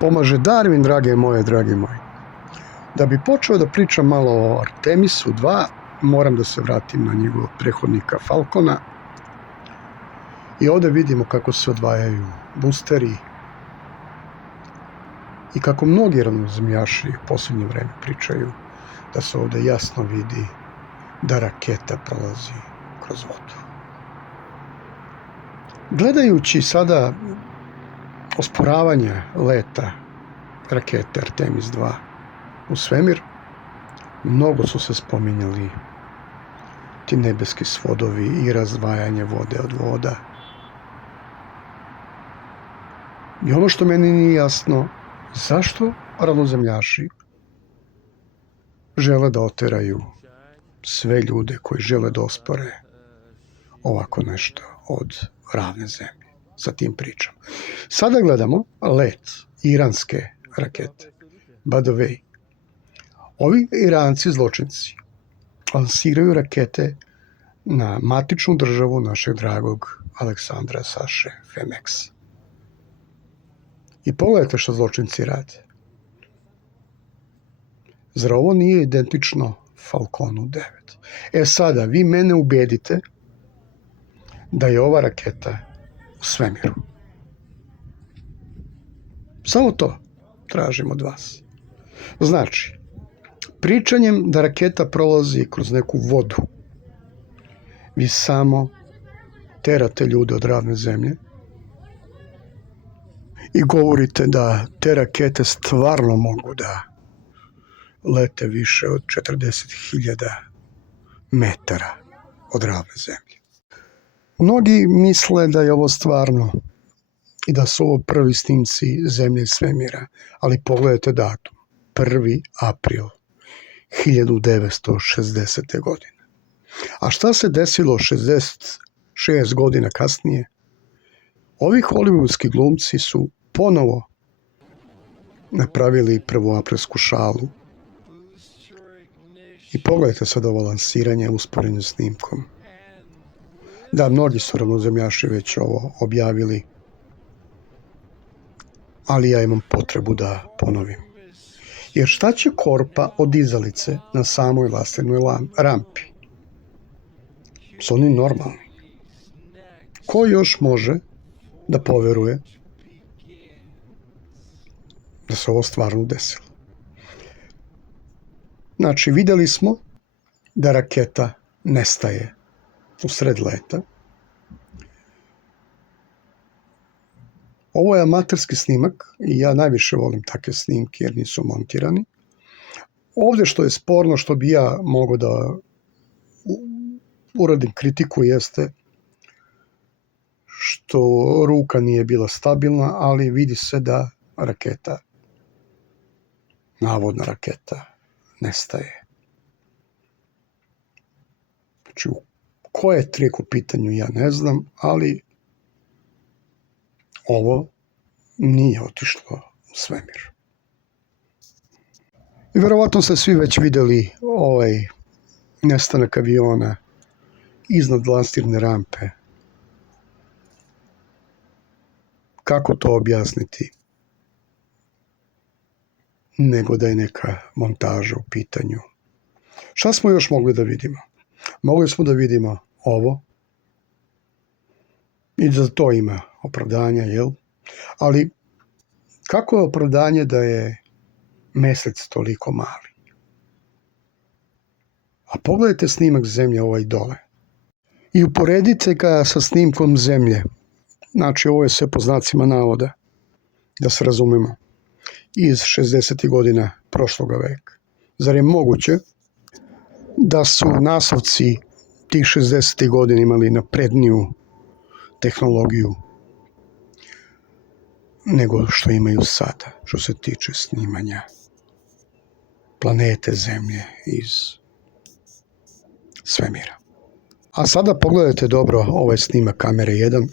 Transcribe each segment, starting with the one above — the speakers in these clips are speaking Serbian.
Pomaže Darwin, drage moji. Da bi počeo da pričam malo o Artemisu 2, moram da se vratim na njegovog prethodnika Falcona. I ovdje vidimo kako se odvajaju boosteri i kako mnogi ravnozemljaši u posljednje vreme pričaju da se ovdje jasno vidi da raketa prolazi kroz vodu. Gledajući sada osporavanje leta rakete Artemis 2 u svemir, mnogo su se spominjali ti nebeski svodovi i razdvajanje vode od voda. I ono što meni nije jasno, zašto ravnozemljaši žele da oteraju sve ljude koji žele da ospore ovako nešto od ravne zemlje sa tim pričama. Sada gledamo let iranske rakete. By the way, ovi Iranci zločinci lansiraju rakete na matičnu državu našeg dragog Aleksandra Saše Femeksa. I pogledajte što zločinci rade. Zar ovo nije identično Falconu 9? Sada, vi mene ubedite da je ova raketa u svemiru. Samo to tražim od vas. Znači, pričanjem da raketa prolazi kroz neku vodu, vi samo terate ljude od ravne zemlje i govorite da te rakete stvarno mogu da lete više od 40.000 metara od ravne zemlje. Mnogi misle da je ovo stvarno i da su ovo prvi snimci zemlje i svemira, ali pogledajte datum, 1. april 1960. godine. A šta se desilo 66 godina kasnije? Ovi hollywoodski glumci su ponovo napravili prvoaprilsku šalu. I pogledajte sad ovo lansiranje usporedno snimkom. Da, mnogi su ravnozemljaši već ovo objavili, ali ja imam potrebu da ponovim. Jer šta će korpa od dizalice na samoj vastrenoj rampi? Su oni normalni? Ko još može da poveruje da se ovo stvarno desilo? Znači, vidjeli smo da raketa nestaje u sred leta. Ovo je amaterski snimak i ja najviše volim takve snimke jer nisu montirani. Ovdje što je sporno, što bi ja mogao da uradim kritiku, jeste što ruka nije bila stabilna, ali vidi se da raketa, navodna raketa, nestaje. Znači, ko je trik u pitanju, ja ne znam, ali ovo nije otišlo u svemir. I verovatno ste svi već vidjeli ovaj nestanak aviona iznad lansirne rampe. Kako to objasniti? Nego da je neka montaža u pitanju. Šta smo još mogli da vidimo? Mogli smo da vidimo ovo. I za to ima opravdanja, jel? Ali kako je opravdanje da je mesec toliko mali? A pogledajte snimak zemlje ovaj dole. I uporedite ga sa snimkom zemlje. Znači, ovo je sve po znacima navoda, da se razumemo, iz 60. godina prošloga veka. Zar je moguće da su nasovci tih 60. godina imali napredniju tehnologiju nego što imaju sada, što se tiče snimanja planete Zemlje iz svemira? A sada pogledajte dobro ovaj snimak kamere 1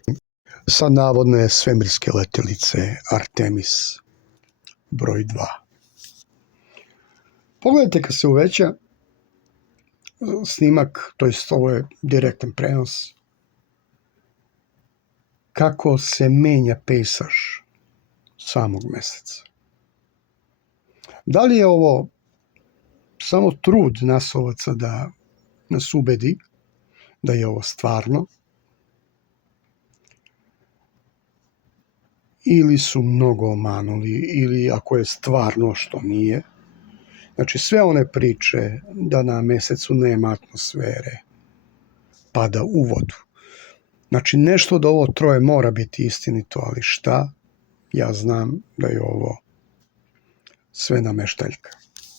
sa navodne svemirske letelice Artemis broj 2. Pogledajte kad se uveća snimak, to jest ovo je direktan prenos, kako se menja pejsaž samog meseca. Da li je ovo samo trud nasovaca da nas ubedi da je ovo stvarno, ili su mnogo omanuli, ili ako je stvarno, što nije. Znači, sve one priče da na mesecu nema atmosfere pada u vodu. Znači, nešto od ovo troje mora biti istinito, ali šta? Ja znam da je ovo sve nameštaljka.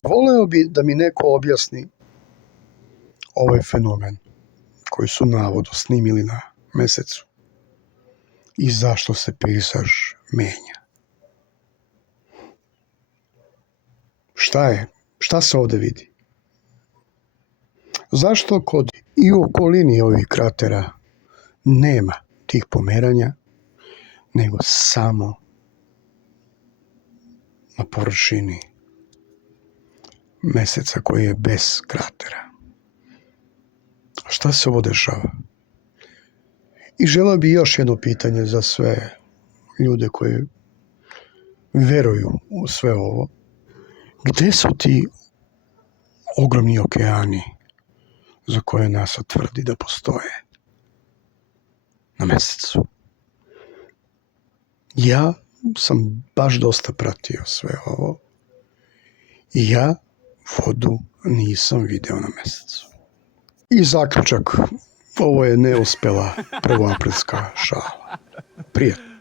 Voleo bi da mi neko objasni ovaj fenomen koji su navodno snimili na mesecu i zašto se pejzaž menja. Šta je? Šta se ovde vidi? Zašto kod i u okolini ovih kratera nema tih pomeranja, nego samo na površini meseca koji je bez kratera? Šta se ovo dešava? I želeo bi još jedno pitanje za sve ljude koji veruju u sve ovo. Gde su ti ogromni okeani za koje NASA tvrdi da postoje na mesecu? Ja sam baš dosta pratio sve ovo i ja vodu nisam video na mesecu. I zaključak, ovo je neuspela prvoaprilska šala. Prijatno.